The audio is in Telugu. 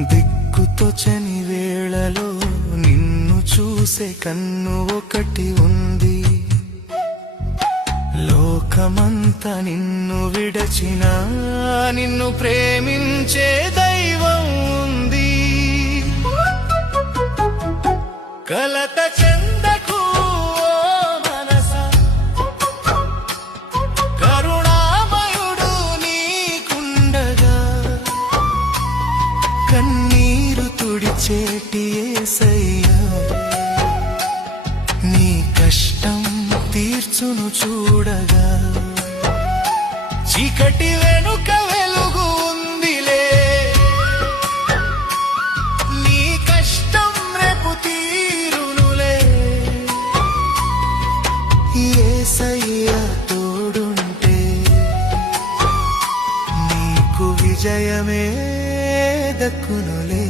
దిక్కుతోచని వేళలో నిన్ను చూసే కన్ను ఒకటి ఉంది. లోకమంతా నిన్ను విడచినా నిన్ను ప్రేమించే దైవం ఉంది. కలత చెందకు మనసా, కరుణామయుడు నీకుండగా, కన్నీరు తుడిచేటి యేసయ్యా నీ కష్టం తీర్చును చూడగా. చీకటి వెనుక వెలుగు ఉందిలే, నీ కష్టం రేపు తీరునులే. యేసయ్యా తోడుంటే నీకు విజయమే దక్కునులే.